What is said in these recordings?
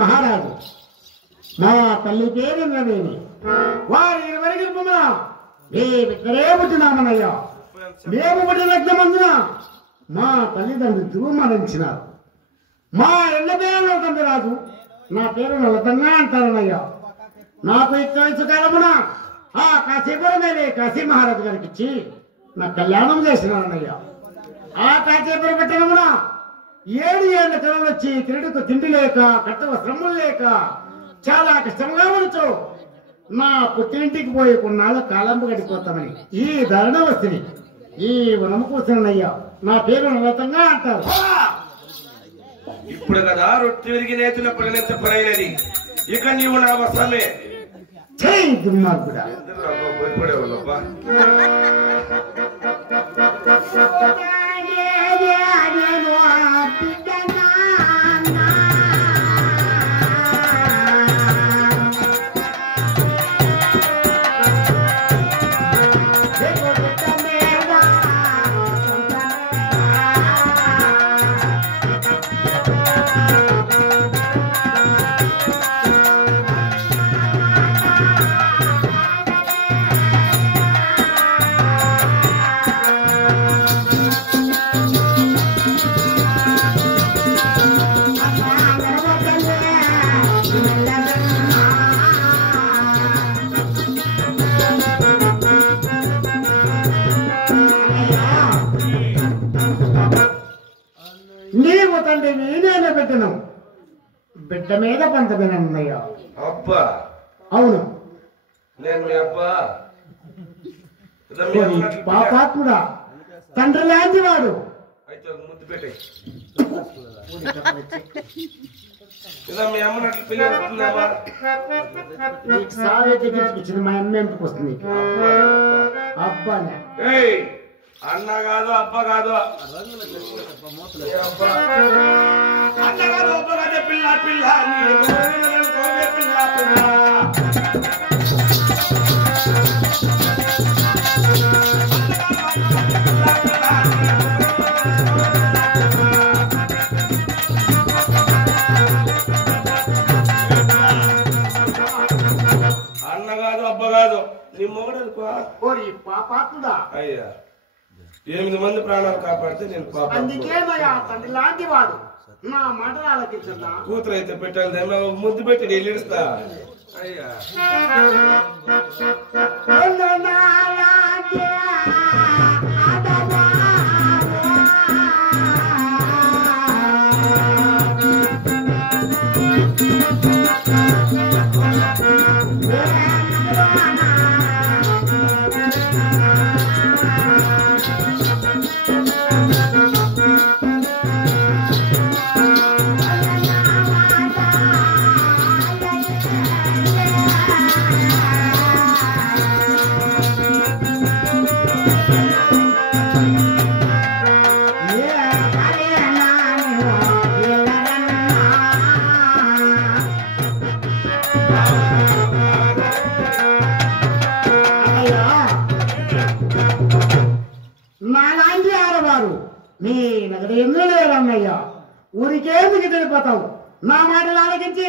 మహారాజు మా తల్లి పేరు రవేణి వారి ఇరువురి గర్భమున ఇక్కడే పుట్టినామనయ్యా. మేము పుట్టిన లగ్నమందున మా తల్లిదండ్రులు మరణించినారు. మా ఇళ్ళ పేరు నలతండ్రి రాజు, నా పేరు నలతంగా అంటారనయ్యా. నాకు ఇక్క వయసు కాలమున ఆ కాశీపురం మేలే కాశీ మహారాజు గారికి ఇచ్చి నా కళ్యాణం చేసినారనయ్యా. ఆ కాశీపురం పట్టణమున 7 ఏళ్ల కళలు వచ్చి తిరుడుకు తిండి లేక కట్ట వస్త్రములు లేక చాలా కష్టంగా ఉండొచ్చు. నా పుట్టింటికి పోయి కొన్నాళ్ళ కాలంపు గడిపోతామని ఈ ధరణ వస్తుంది. ఈ వనము కూర్చున్నయ్యా. నా పేరు నలతంగా అంటారు. ఇప్పుడు కదా రొట్టె విరిగి నేతుల పడినంత పడైనది. ఇక నీవు నా వస్త్రమే. చేయి దుర్మార్గుడా. భయపడేవాళ్ళబ్బా. నీవు తండ్రి నేనే పెట్టను. బిడ్డ మీద పంతమేనన్నయ్యా. అబ్బా అవును. నేను మీ అబ్బా పాపాత్ముడా, తండ్రి లాంటి వాడు. అయితే ముద్దు పెట్టే మీ అమ్మనట్లు పిల్లలు వస్తున్నావా? నీకు సావే తెగించుకొచ్చింది మా అమ్మ ఎంపికి వస్తుంది. అబ్బానే అన్న కాదు అబ్బ కాదు. అన్న కాదు అబ్బ కాదు. పిల్ల పిల్ల పిల్ల పిల్ల నీ మొగడనుకో ఓరి పాపాత్ముడా అయ్యా 8 మంది ప్రాణాలు కాపాడితే నేను పాప అందుకేనయ్యా తండ్రి లాంటి వాడు నా మాటలు ఆలకించన్నా కూతురు అయితే పెట్టాలి ముద్దు పెట్టి నేను ఇడుస్తా అయ్యా నాలాంటి ఆడవారు నీ నగర ఎందుకు లేరన్నయ్యా ఊరికేందుకు తెలిపోతావు నా మాటలు ఆలకించి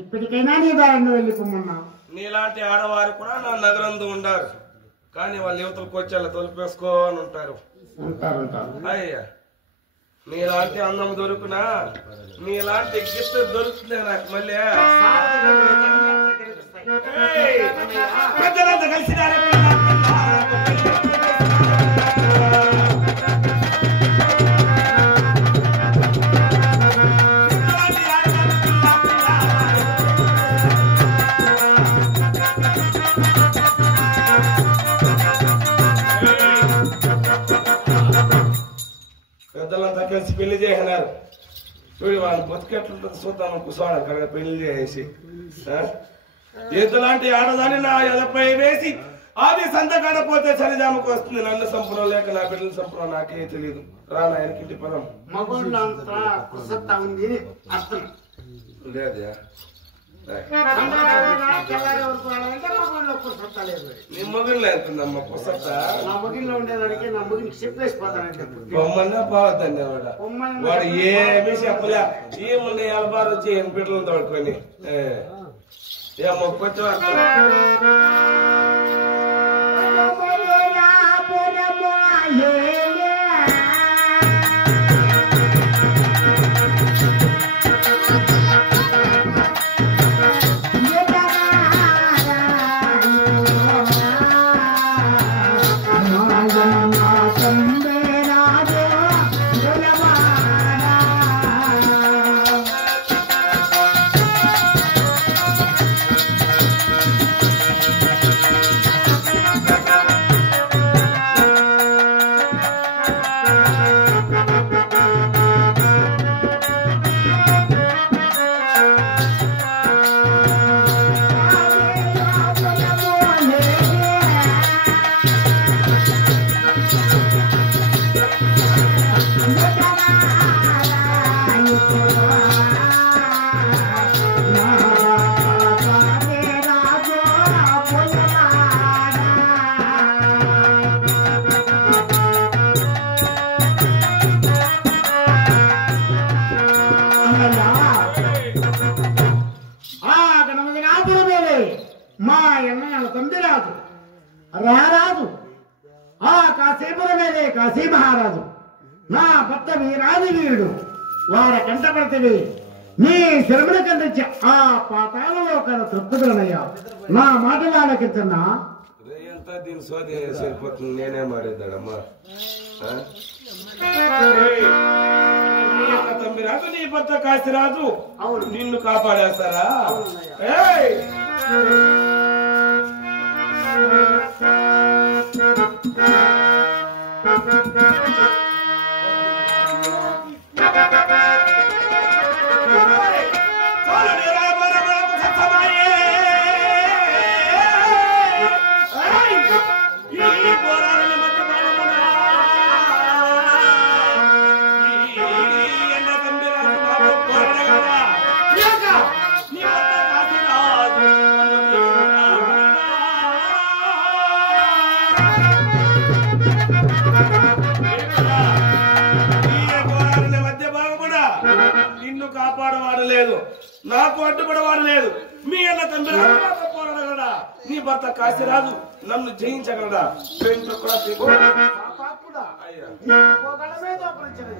ఇప్పటికైనా నీ దారిని వెళ్ళిపోమన్నా నీలాంటి ఆడవారు కూడా నా నగరందు ఉండారు కానీ వాళ్ళు యువతలకు వచ్చి అలా తొలిపేసుకో అని ఉంటారు అయ్యా నీలాంటి అందం దొరుకునా నీలాంటి గిఫ్ట్ దొరుకుతుంది నాకు మళ్ళీ పెద్దలంతా కలిసి పెద్దలంతా కలిసి పెళ్లి చేసినారు చూడు వాళ్ళు బతుకెట్లుంటుంది చూద్దాం కూర్చోవాలి అక్కడ పెళ్లి చేసి ఎద్దులాంటి ఆడదాన్ని నా ఎదపై వేసి అది సంతకాడపోతే చలిజామకు వస్తుంది నన్ను సంపూర్ణ లేక నా బిడ్డలు సంపూర్ణ నాకే తెలియదు రా నాయనకింటి పదం మగోళ్ళంతా కుసత్తా ఉంది అర్థం లేదా నీ మగుల్లో ఎంతుందమ్మా పుసత్త నా మగిల్లో ఉండేదానికి నా మగిలికి చెప్పేసిపోతానంటే బొమ్మన్నా పోవద్దండి వాడు ఏమీ చెప్పలే ఏముండే ఎలబారు వచ్చి ఏం బిడ్డలు తోడుకొని ఏ మొక్కొచ్చు మా ఎన్న తండ్రి రాజు రారాజు ఆ కాశీపురం మీదే కాశీ మహారాజు నా భర్త వీరాది వీరుడు వారి కంటపడితే నీ శరముల కంటే ఆ పాతాలలో కన్నా తృప్తుడనయ్యా నా మాటలు ఆలకించన్నా ఎంత దీని సోది సరిపోతుంది నేనే మారేద్దాడమ్మా తమ్మి రాజు నీ భర్త కాశీరాజు అవును నిన్ను కాపాడేస్తారా నిన్ను కాపాడవాడు లేదు నాకు అడ్డుపడవాడు లేదు మీ అన్న తండ్రి పోరాడగలడా నీ భర్త కాశీరాజు నన్ను జయించగలడా పెంట్లు కూడా పాపుడా అయ్యా పోగలమే దోపరించినది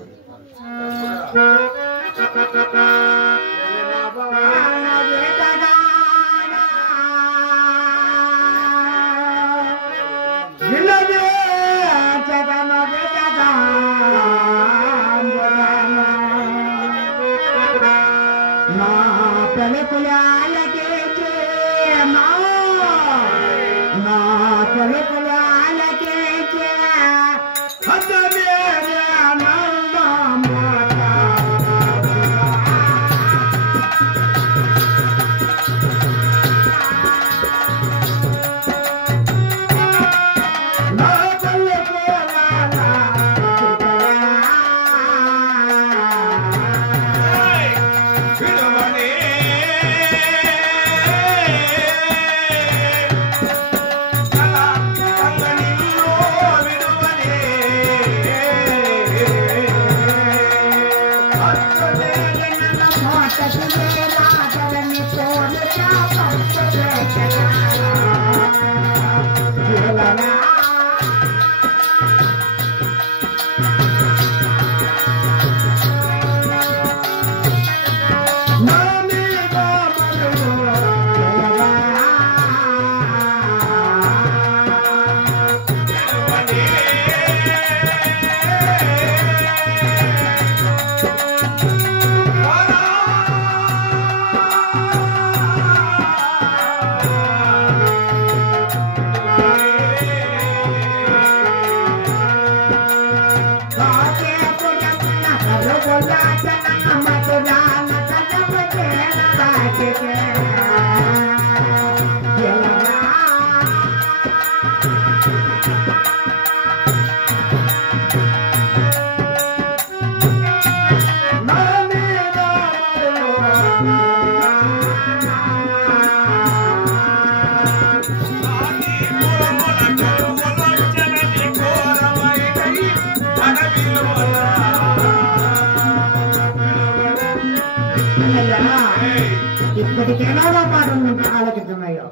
ఇప్పటికైనా పాటలు ఆలకిస్తున్నాయో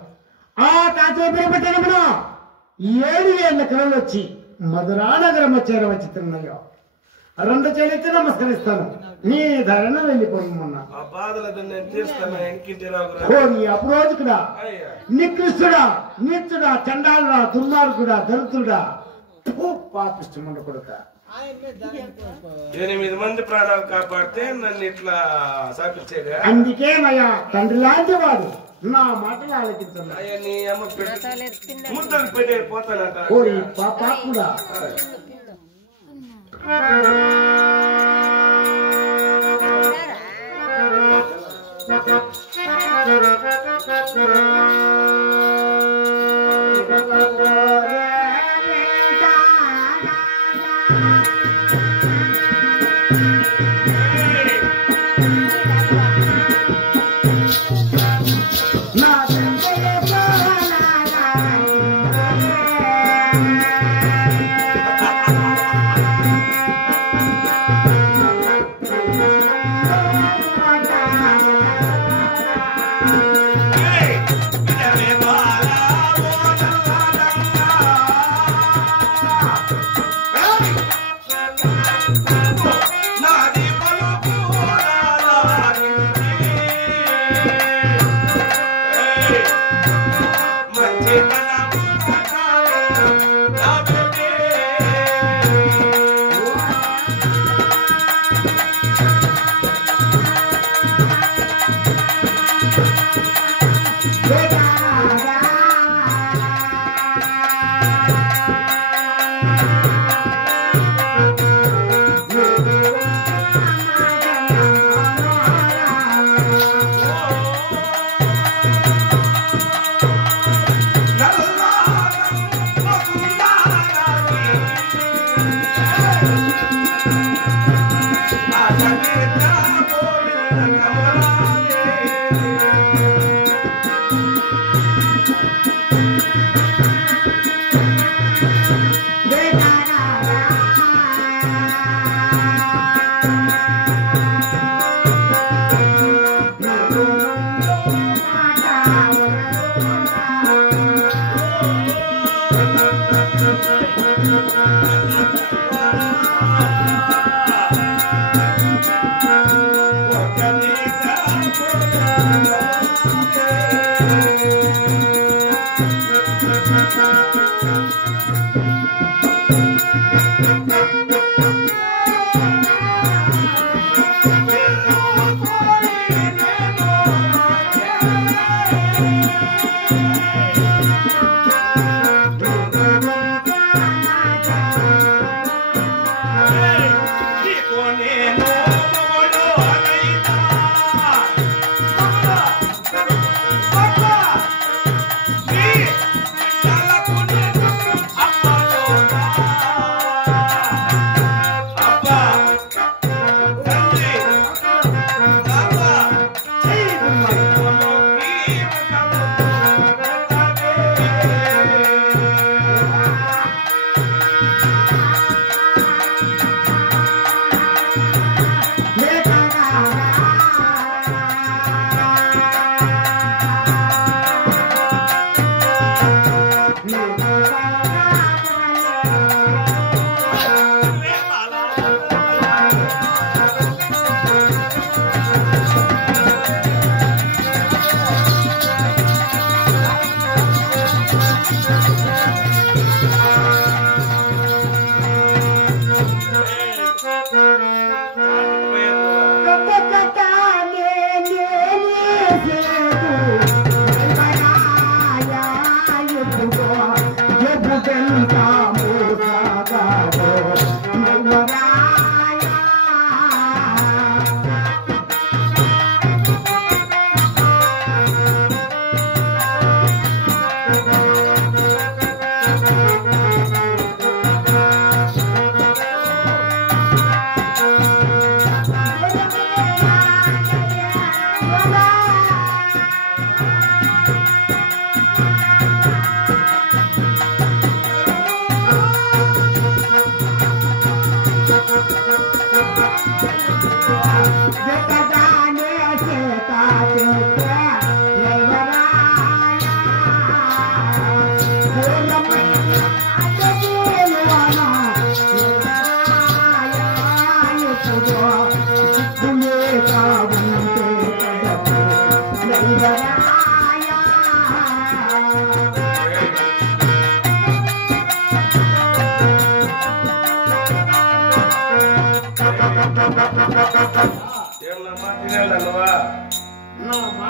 ఆ కాసేపు పట్టణంలో 7 ఏళ్ల కళలు వచ్చి మధురానగరం చేరవచ్చుతున్నాయో 2 చేలెత్తి నమస్కరిస్తాను నీ ధరణ వెళ్ళిపోయి మొన్న ఆ బాధలతో నేను తీస్తాను ఇంకింటి రావురా కోరి అప్రోజకుడా నికృష్టుడా నీచుడా చండాలుడా దుర్మార్గుడా దరిద్రుడా పాపిష్టముండ కొడుక 8 మంది ప్రాణాలు కాపాడితే నన్ను ఇట్లా సాపించేగా అందుకే నయ్యా తండ్రి లాంటి వాడు నా మాటలు ఆలకించండి అయ్యా నీ అమ్మ ముద్దలు పెట్టి పోతానంట కోరి పాపాత్ముడా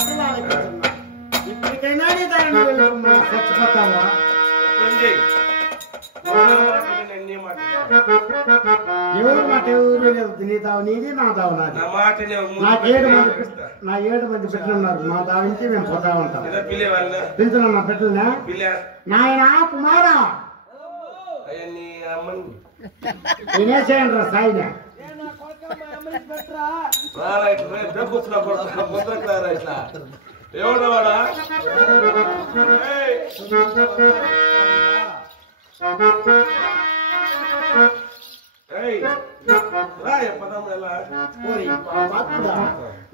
మాటలు ఆలకిస్తున్నా. ఇప్పటికైనా నీ దారిని వెళ్ళకుండా చచ్చిపోతావా? ఎవరు మాట ఎవరు లేదు. నీ దావు నీది, నా దావు నాది. నా 7 మంది బిడ్డలు ఉన్నారు. మా దావు నుంచి మేము పోతా ఉంటాం. పిలుతున్నా నా బిడ్డలనా నాయన కుమారా తినేసేయండి రా సాయినే. ఎవడవాడా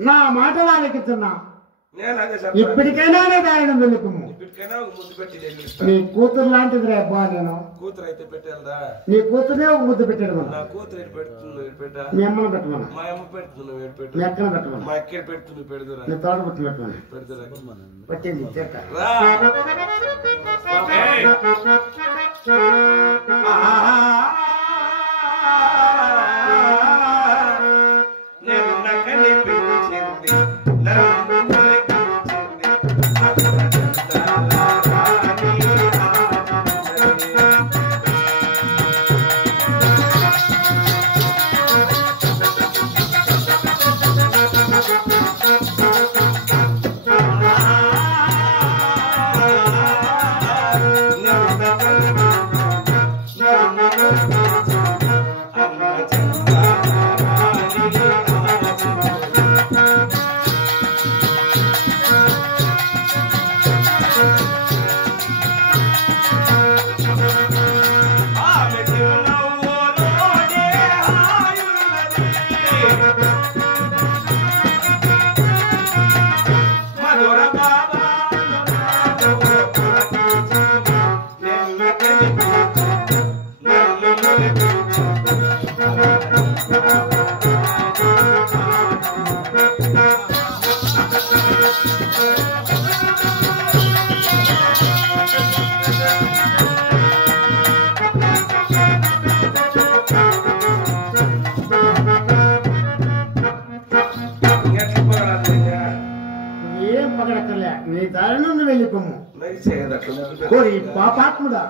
నా మాటలు ఆలకిస్తున్నా. ఇప్పటికైనా ఆయన వెలుకుము. నీ కూతురు లాంటిది రే అబ్బా. నేను కూతురు అయితే పెట్టాలదా? నీ కూతురే ఒక ముద్దు పెట్టాడు. నా కూతురు ఎటు పెడుతుంది? పెట్టా మీ అమ్మను పెట్టమను. మా అమ్మ పెడుతుంది. మీ అక్కను పెట్టమను. మా అక్కడ పెడుతుంది. పెడుతురా. నీ తోట పుట్టి పెట్టమను. పెడుతురా. వచ్చింది చెక్క. ఏం పగడక్కర్లే. నీ దారి నుండి వెళ్ళిపోము. పాపాత్ముడా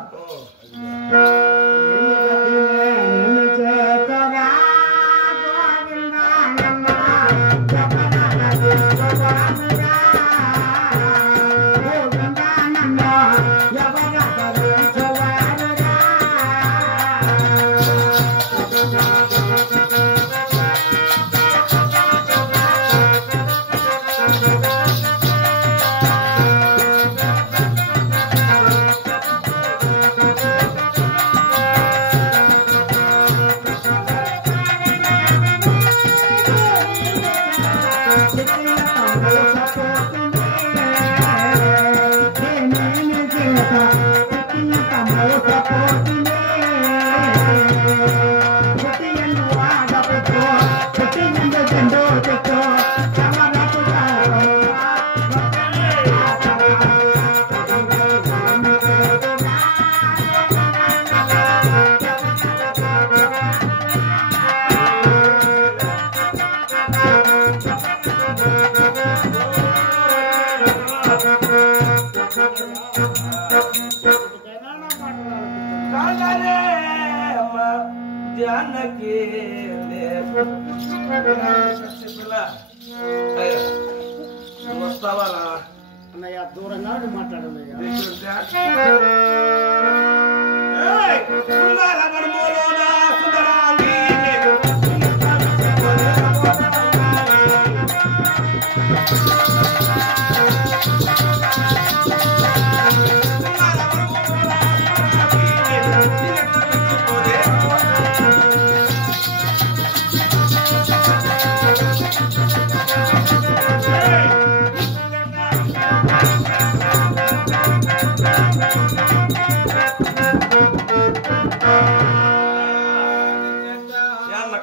అన్నయ్య దూరంగా మాట్లాడన్నయ్య.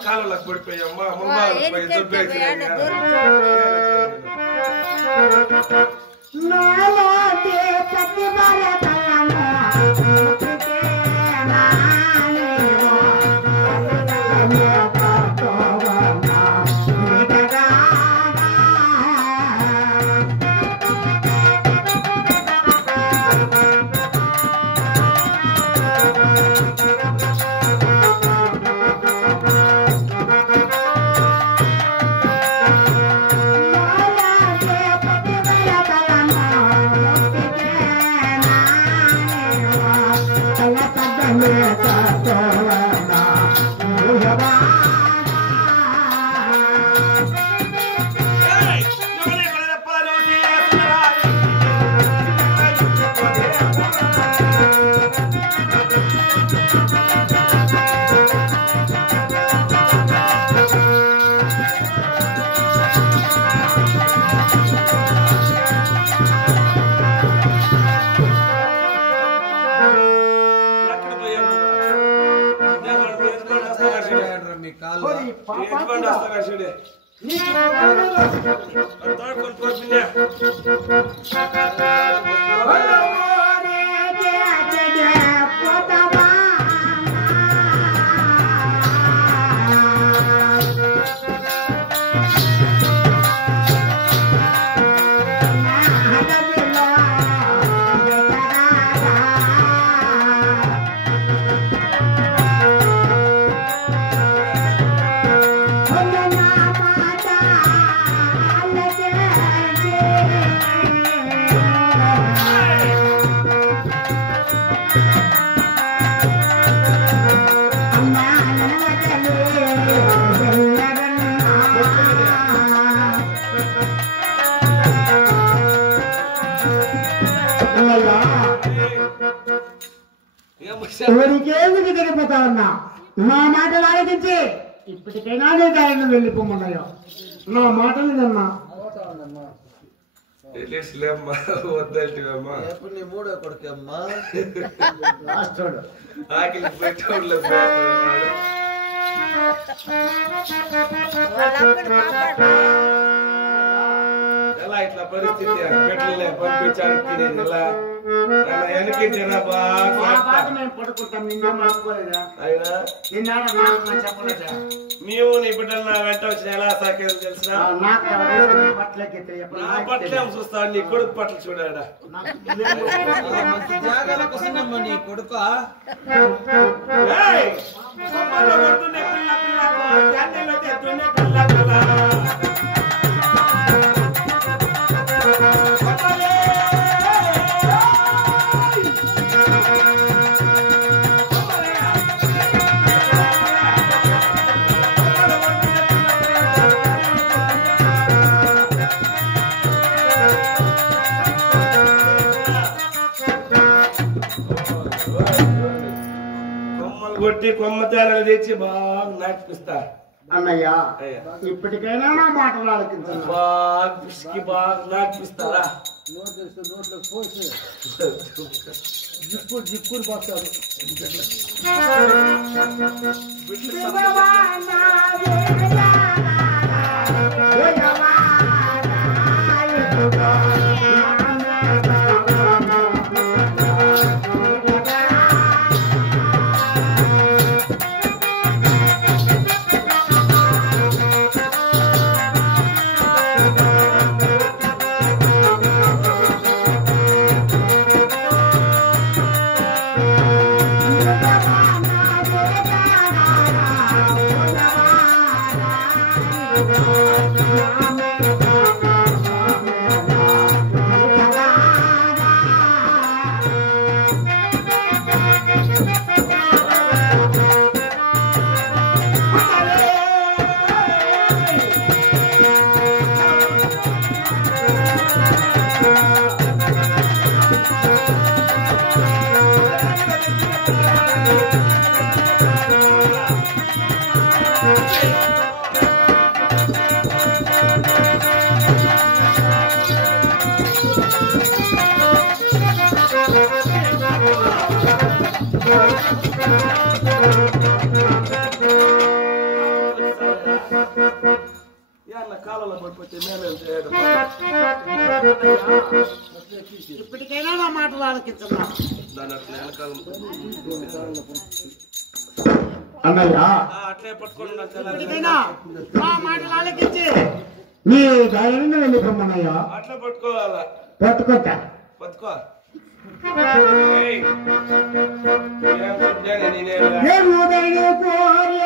కాళ్ళకు పడిపోయామ్మా. వస్తారా చూడే తోడుకొని పోపిందే ఎవరికేందుకు తెలిపోతా ఉన్నా నా మాటలు ఆలోచించి ఇప్పటికైనా నీ దారిని వెళ్ళిపోమన్నాయో నా మాటలు నిన్నా వద్దంటివమ్మా ఎప్పుడు నీ మూడో కొడుకమ్మా ఆకిలి పెట్టంలో ఎలా ఇట్లా పరిస్థితి పెట్టలే పంపించాలి తినేది ఎలా వెనకించినా బాగా మేము పడుకుంటాం నిన్న మాట్లాడలేదా అయినా నిన్న చెప్పలేదా మేము నీ బిడ్డలు నా వెంట వచ్చిన ఎలా సాకేది తెలిసిన నా పట్ల చూస్తాను నీ కొడుకు పట్ల చూడాడా మంచి జాగాల కోసమమ్మా నీ కొడుకు కొట్టి కొమ్మ తేనెలు తెచ్చి బాగా నాటిపిస్తా అన్నయ్య ఇప్పటికైనా నా మాటలు ఆలోచించండి బాగా పిసికి బాగా నాటిపిస్తారా నోట్లో పోసి జిప్పులు పోతాడు కాలంలో పడిపోతే మేమేం చేయడం ఇప్పటికైనా నా మాటలు ఆలోచించన్నా దాని అట్లా వెనకాలం అన్నయ్య అట్లే పట్టుకొని ఇప్పటికైనా నా మాటలు ఆలోచించి నీ దారిని వెళ్ళిపోమన్నయ్య అట్లా పట్టుకోవాలా పట్టుకుంటా పట్టుకో నేను దయను కోరే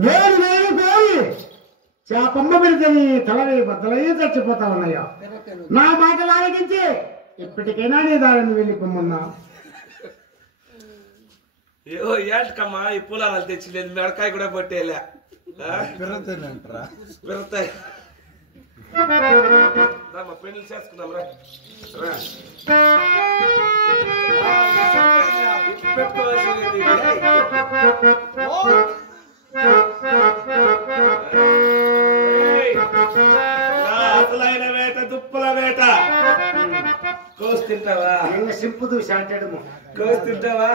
నేను కోరి నీ తలవి బద్దలయ్యి చచ్చిపోతా ఉన్నాయా? నా మాటలు ఆలకించి ఇప్పటికైనా నీ దారిని వెళ్ళి పొమ్మన్నా. ఏవో ఏంటకమ్మా ఈ పూలాలు తెచ్చిలేదు, మెడకాయ కూడా పట్టేలే పెడతాయి. పెళ్లి చేసుకుందాం రా. అసలైన వేట దుప్పల వేట. కోసి తింటావా? సింపు చూసాడము కోసి తింటావా?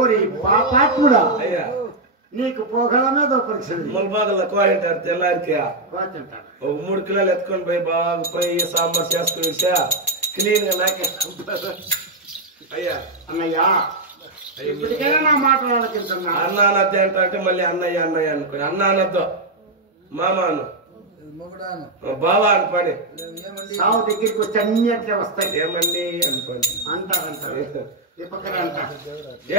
ఓరి పాపాత్ముడా, అయ్యా నీకు పోగల మీద పరీక్షలు ముల్బాగల్లో కోయంటారు తెల్లారికి. పోతుంటారు. ఒక 3 కిలోలు ఎత్తుకొని పోయి బాగా ఫ్రై సాంబార్ చేసుకుని క్లీన్ గా నాకే. అయ్యా అన్నయ్యా, ఇప్పటికైనా నా మాటలు ఆలకించన్నా. అన్న అనద్దు అంటే మళ్ళీ అన్నయ్య అన్నయ్య అనుకోని, అన్న అనద్దు మామ అను, బావా అని పని. సావు దగ్గరికి వచ్చి అన్ని అట్లే వస్తాయి. ఏమండి అనుకోని అంటారు ఈ పక్కన అంటారు.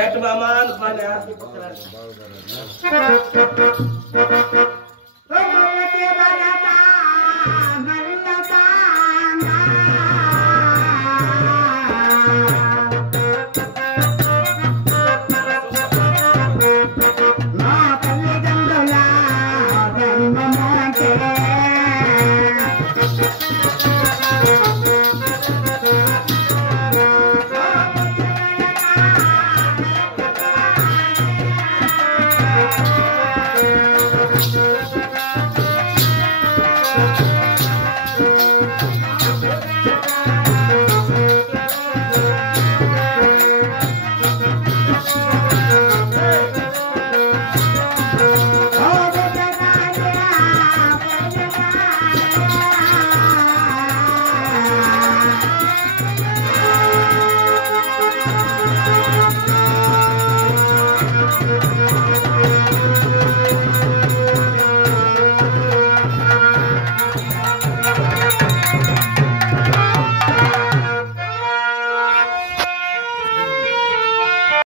ఏటు మామ అని పని.